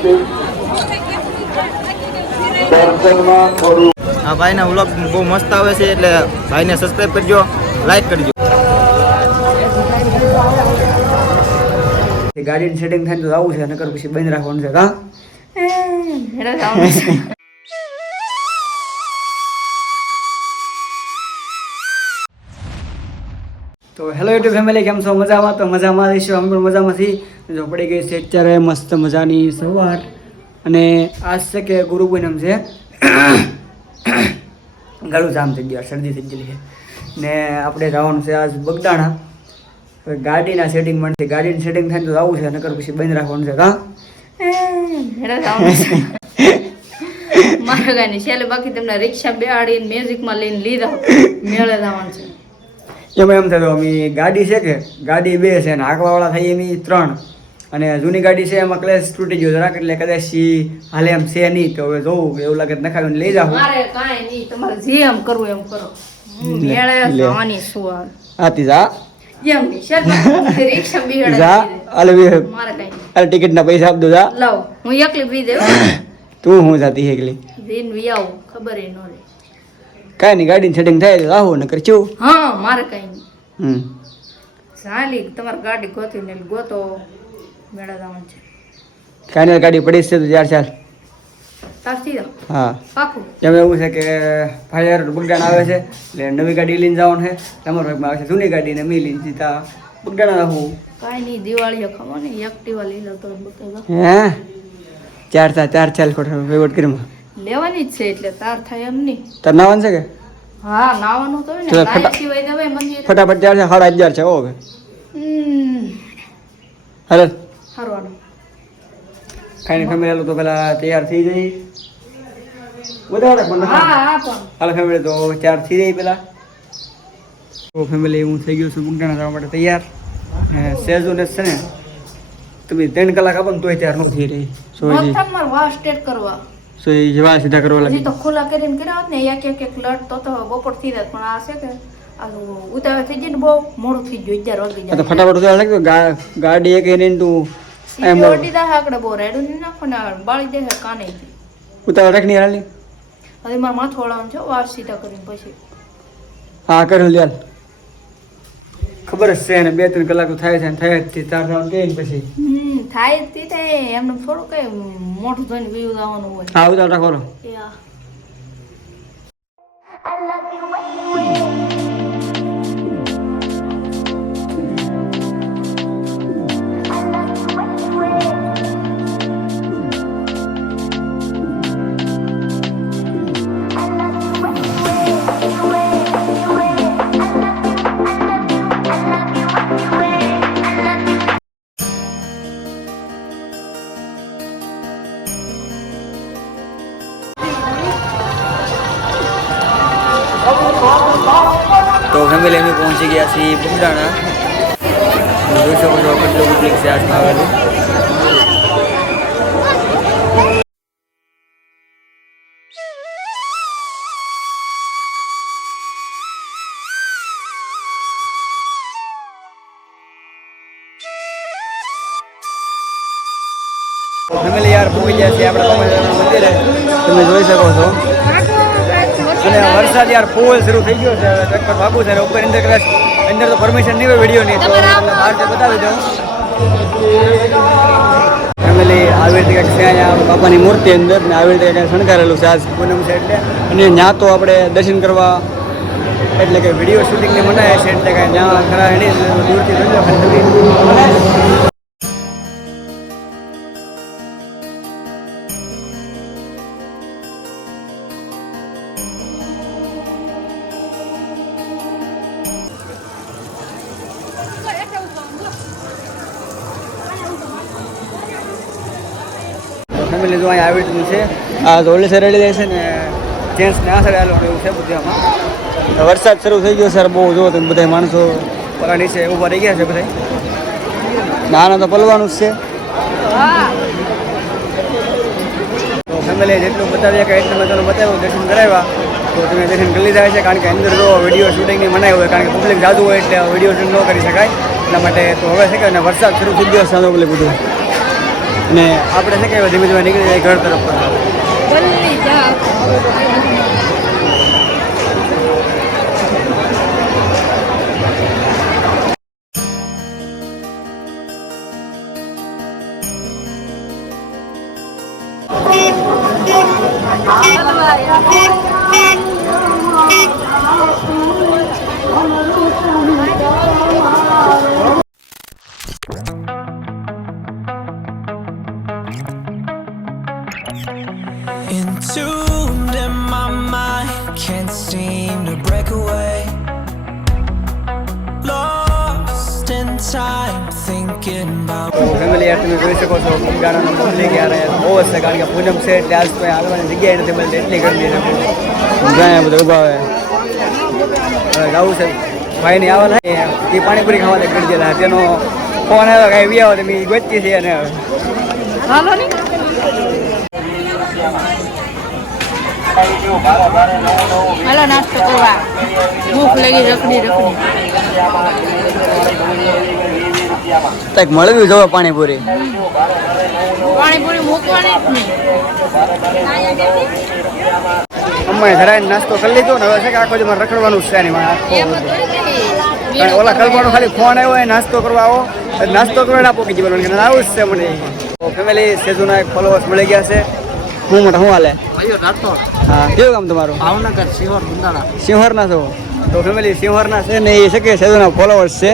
આ ભાઈના વ્લોગ બહુ મસ્ત આવે છે એટલે ભાઈને સબસ્ક્રાઇબ કરજો, લાઈક કરજો. ગાડીનું સેટિંગ થાય તો આવું છે, નકર પછી બંધ રાખવાનું છે. તો હેલો યુટ્યુબ ફેમિલી, કેમ છો? મજામાં? તો મજામાં રહીશું, અમે પણ મજામાં છીએ. જો પડી ગઈ છે અત્યારે મસ્ત મજાની સવાર, અને આજ છે કે ગુરુ પૂનમ છે. ગળું જામ થઈ ગયું, શરદી થઈ ગયેલી છે ને આપણે જવાનું છે આજ બગદાણા. ગાડીના સેટિંગ માટે ગાડીનું સેટિંગ થાય તો આવું છે, નકર પછી બંધ રાખવાનું છે. મારા ગાયની છેલ્લે બાકી તમને રિક્ષા બેહાડીને મેજિકમાં લઈને લીધા મેળે જવાનું છે. એમાં એમ થયું અમે ગાડી છે કે ગાડી 2 છે અને હાંકવાવાળા થઈ એમ 3, અને જૂની ગાડી છે એમાં ક્લેશ તૂટી ગયો જરાક, એટલે કદાચ હાલે એમ છે નહીં. તો હવે જોવું કે એવું લાગે નખાવીને લઈ જાવ. મારે કાંઈ નહીં, તમારે જે એમ કરવું એમ કરો. મેળે જવાની શું આતી જા એમ નહીં સર, રિક્ષા બેહાડી જા. અલે મારે કાંઈ નહીં. અલે ટિકિટના પૈસા આપ દો જા. લાવ હું એકલી બી દે. તું હું જાતી એકલી રીન વી આવું ખબર એ ન રહે. કાંઈ નહીં, ગાડીનું સેટિંગ થાય તો આવો, નકર ચું. હા મારે કાંઈ નહીં. ચાલી તમારી ગાડી ગોતીને ગોતો મેળા જવાનું છે. કાંઈ નહીં, ગાડી પડી છે તો ચાલ. તારથી જાઓ હા પાકું. એમ એવું છે કે ફાયર બગડાણા આવે છે એટલે નવી ગાડી લઈને જવાનું છે. તમારા ભાગમાં આવે છે જૂની ગાડી ને મેં લઈને સીધા બગડાણા રાખવું. કાંઈ નહીં, દિવાળીએ ખબર ને એક્ટિવા લઈ લો તો બતાવો. હે ચાર ખોટા વહીવટ કરીમાં લેવાની જ છે એટલે તાર થાય એમ નહીં. તાર નાવાનું છે કે? હા નાવાનું તો હોય ને, નાય સિવાય જવાય મંદિર. ફટાફટ 4 છે, 11:30 છે. ઓકે હાલો હારવાનું. ખાઈને ફેમિલી હાલો તો પેલા તૈયાર થઈ જઈ બધા પણ. હા હા પણ હાલો ફેમિલી તો 4 થઈ જાય પેલા. તો ફેમિલી હું થઈ ગયું છું બગડાણા જવા માટે તૈયાર. સેજુને છે ને તમે 3 કલાક આપો ને તોય તૈયાર ન થઈ રહી. મથમર વાસ સ્ટેટ કરવા સો એ જવા સીધા કરવા લાગી. હજી તો ખુલ્લા કરીને કર્યા હોત ને એક લટ તો બપોર થઈ જાત, પણ આ છે કે આ ઉતાવળ થઈ જાય ને બહુ મોડું થઈ ગયું. 11 વાગી જાય તો ફટાફટ ઉતાર લાગે. ગાડી એક એને તું સીધી ઓડી દા આકડે બહુ રેડું નહીં નાખો ને બાળી દે કાને. ઉતાવળ રાખની હાલી. હવે મારે માથું વળાવવાનું છે વાસ સીધા કરીને પછી. હા કર્યું લ્યાલ. ખબર જ છે ને 2-3 કલાક તો થાય છે ને થાય જ છે. 4 રાઉન્ડ કે પછી થાય જ તે એમને થોડું કઈ મોઢું ધોઈને વીવું જવાનું હોય. હા ઉતાવળ રાખો. તો ફેમિલી અમે પહોંચી ગયા છીએ બગડાણા. જોઈ શકો છો કેટલું પબ્લિક છે આજમાં આવેલું. ફેમિલી યાર પહોંચી ગયા છીએ આપણે મંદિરે, તમે જોઈ શકો છો. અને વરસાદ યાર ફૂલ શરૂ થઈ ગયો છે. ટ્રેક્ટર ભાગું છે ઉપર. અંદર તો પરમિશન નહીં હોય વિડીયોની, તો બહાર બતાવી દઉં. ફેમિલી આવી રીતે કંઈક છે અહીંયા બાપાની મૂર્તિ અંદર, ને આવી રીતે કંઈક શણગારેલું છે આજ પૂનમ છે એટલે. અને ત્યાં તો આપણે દર્શન કરવા એટલે કે વિડીયો શૂટિંગને મનાય છે એટલે કે ત્યાં ખરા એની દૂરથી જોઈ લો. ફેમિલી જો અહીંયા આવી રીતનું છે. આ ઓલી સાઈડ રેડી જાય છે ને જેન્ટ્સને આ સાઈડ આવેલું એવું છે બધું. આમાં વરસાદ શરૂ થઈ ગયો સર બહુ. જો તમે બધા માણસો પલા નીચે ઊભા રહી ગયા છે બધા. નાના તો પલવાનું જ છે. તો ફેમિલી જેટલું બતાવ્યા કે એટલું મેં તમને બતાવ્યું, દર્શન કરાવ્યા. તો તમે દર્શન કરી લીધા છે, કારણ કે અંદર જો વિડીયો શૂટિંગની મનાઈ હોય, કારણ કે પબ્લિક જાદુ હોય એટલે વિડીયો શૂટ ન કરી શકાય એટલા માટે. તો હવે છે કે વરસાદ શરૂ થઈ ગયો છે બધું. અને આપણે છે કે ધીમે ધીમે નીકળી જાય ઘર તરફ પણ. જલ્દી જા. Entombed in my mind, can't seem to break away. Lost in time, thinking about. તો ફેમિલી યાર તમે જોઈ શકો છો ગાડાનો પબ્લિક યાર બહુ જ છે કારણ કે પૂનમ છે એટલે આજ કોઈ હાલવાની જગ્યાએ નથી મળતી એટલી ગરમી છે જ્યાં બધા ઊભા હોય હવે જવું છે ભાઈની આવા થાય એ પાણીપુરી ખાવા કરી દેલા તેનો ફોન આવ્યો કાંઈ વી આવો તો મેં ગોચતી છે અને હાલો ને. હાલો નાસ્તો કરવા. ભૂખ લાગી રખડી. કંઈક મળવી જોવે પાણીપુરી. પાણીપુરી મૂકવાની જ નહીં. અમ્માએ ધરાઈને નાસ્તો કરી લીધો ને હવે છે કે આખો દિવસ રખડવાનું જ છે નહીં કારણ ઓલા કલ્પવાનો ખાલી ફોન આવ્યો હોય નાસ્તો કરવા આવો નાસ્તો કરવા ના પોકી જવાનું કે આવું જ છે મને. તો ફેમિલી સેજુના એક ફોલોવર્સ મળી ગયા છે. હું મોટા શું હાલે? હા કેવું કામ તમારું? ભાવનગર સિહોર ગુંદાળા. સિંહરના છો? તો ફેમિલી સિંહરના છે ને એ છે કે સેજુના ફોલોવર્સ છે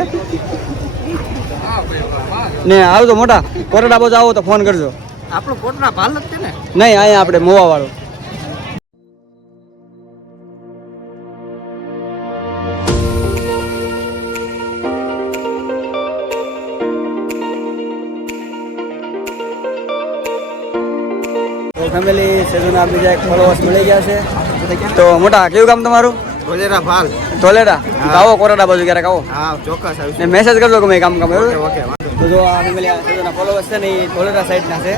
ને આવજો મોટા કોટડા બાજુ આવો તો ફોન કરજો. આપણો કોટડા ભાલ જ છે ને? નહીં અહીંયા આપણે મોવા વાળું. ફેમિલી સેજુના બીજા એક ફોલોવર્સ મળી ગયા છે. તો મોટા કેવું કામ તમારું? ધોલેરા ભાલ. ધોલેરા આવો કોટડા બાજુ ક્યારેક આવો હા ચોક્કસ આવીશું. ને મેસેજ કરજો કે મેં કામ કામ ઓકે બરાબર. ઓકે. તો જો આ ફેમિલી આ સેજુના ફોલોવર્સ છે ને એ ધોલેરા સાઈડના છે.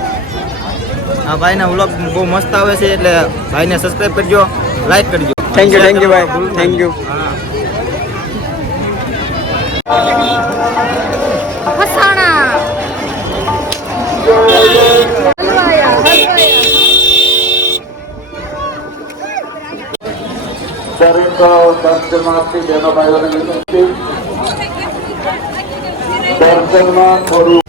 આ ભાઈના વ્લોગ બહુ મસ્ત આવે છે એટલે ભાઈને સબસ્ક્રાઇબ કરજો, લાઈક કરજો. થેન્ક યુ ભાઈ થેન્ક યુ. ફસાણા. દરેક દર્શનાર્થી બહેનો ભાઈઓને વિનંતી દર્શનમાં થોડું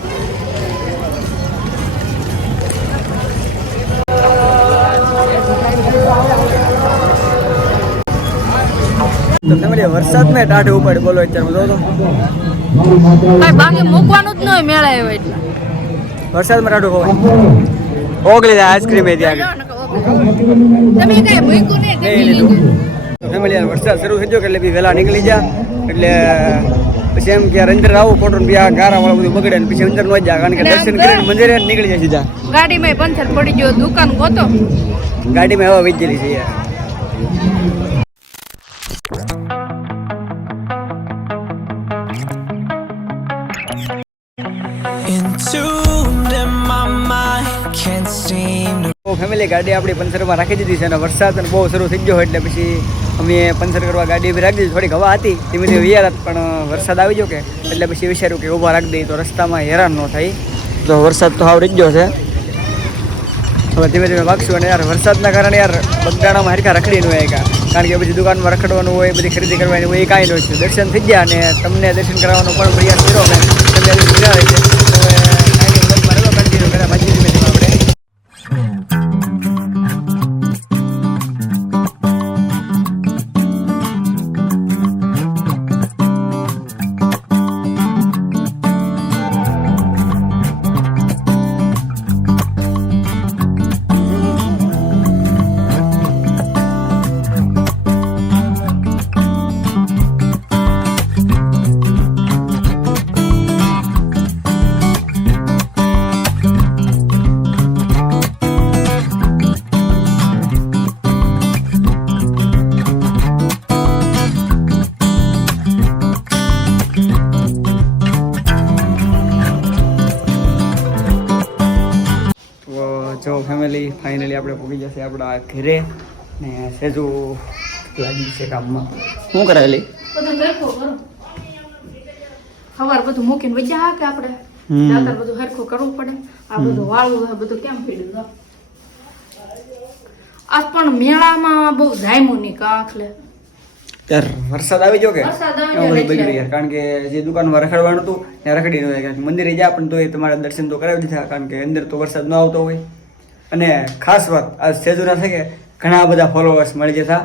તો ફેમિલી વરસાદમાં ટાઢું ઉપાડી બોલો અત્યારે જો તો કઈ બાકી મૂકવાનું જ ન હોય મેળા એવો એટલે. વરસાદમાં ટાઢું ખવાય ઓગળી જાય આઈસ્ક્રીમ એ ત્યાં તમે કઈ મૂક્યું ને તે લીધું. ફેમિલી યાર વરસાદ શરૂ થઈ ગયો એટલે બી વહેલા નીકળી જા એટલે પછી એમ કે યાર અંદર આવું ખોટું બી આ ગારા વાળું બધું બગડે ને પછી અંદર ન જાય કારણ કે દર્શન કરીને મંદિરે નીકળી જાય સીધા. ગાડીમાં પંચર પડી ગયો દુકાન ગોતો. ગાડીમાં હવા વીજેલી છે યાર. Entombed in my mind, can't seem to. Family ગાડી આપણી પંચરમાં રાખી દીધી છે અને વરસાદ બહુ શરૂ થઈ ગયો એટલે પછી અમે પંચર કરવા ગાડી બી રાખી દીધી. થોડીક હવા હતી ધીમે ધીમે વિયાર પણ વરસાદ આવી ગયો કે એટલે પછી વિચાર્યું કે ઊભા રાખી દઈએ તો રસ્તામાં હેરાન ન થાય. તો વરસાદ તો હાવ રહી ગયો છે હવે ધીમે ધીમે ભાગશું અને યાર વરસાદના કારણે યાર બગદાણામાં હરખા રખડી ન હોય કારણ કે પછી દુકાનમાં રખડવાનું હોય બધી ખરીદી કરવાની હોય એ કાંઈ ન છે. દર્શન થઈ ગયા અને તમને દર્શન કરવાનો પણ પ્રયાસ કર્યો મેં તમને મજા આવે છે. તો હવે કાંઈ બ્લોગમાં રહેલો કન્ટિન્યુ કર્યા બાકી ધીમે ધીમે આપણે જો ફેમિલી ફાઇનલી આપણે પહોંચી જશે આપણા ઘરે ને સેજુ લાગી છે કામમાં. શું કરાયેલી? બધું દેખો કરો. સવાર બધું મૂકીને વજ્યા કે આપણે નકર બધું હરખું કરવું પડે. આ બધું વાળવું છે, બધું કેમ પીડ્યું છે. આજ પણ મેળામાં બહુ જામ્યું નહીં કાંખલે. યાર વરસાદ આવી ગયો કે વરસાદ આવી એવું ગયો બધું એટલે. બગડ્યું યાર. કારણ કે જે દુકાનમાં રખડવાનું હતું ત્યાં રખડી ન હોય. કારણ કે મંદિરે ગયા પણ તો એ તમારા દર્શન તો કરાવી દીધા, કારણ કે અંદર તો વરસાદ ન આવતો હોય. અને ખાસ વાત આ સેજુના છે કે ઘણા બધા ફોલોવર્સ મળી જતા.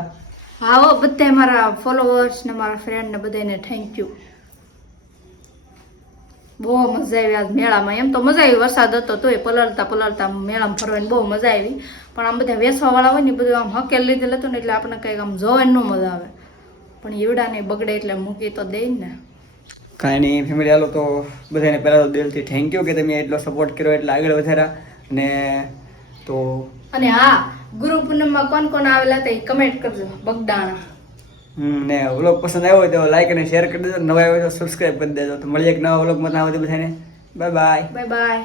હા હો, બધા મારા ફોલોવર્સ ને મારા ફ્રેન્ડ ને બધાને થેન્ક યુ. બહુ મજા આવી આજ મેળામાં. એમ તો મજા આવી, વરસાદ હતો તોય પલળતા મેળામાં ફરવાની બહુ મજા આવી. પણ આમ બધા વેચવા વાળા હોય ને બધું આમ હકેલ લીધેલ હતું ને એટલે આપણને કંઈક આમ જોવાની ન મજા આવે. પણ એવડા ને બગડે એટલે મૂકી તો દે ને. કાંઈ નહીં ફેમિલી, હાલો તો બધાને પહેલાં તો દિલથી થેન્ક યુ કે તમે એટલો સપોર્ટ કર્યો, એટલે આગળ વધાર્યા. અને તો અને હા, ગુરુ પૂનમમાં કોણ કોણ આવેલા હતા એ કમેન્ટ કરજો. બગડાણા. ને વ્લોગ પસંદ આવ્યો હોય તો લાઈક અને શેર કરી દેજો. નવા આવ્યો તો સબસ્ક્રાઈબ કરી દેજો. તો મળીએ એક નવા વ્લોગમાં. ત્યાં સુધી બધાને બાય બાય. Bye bye.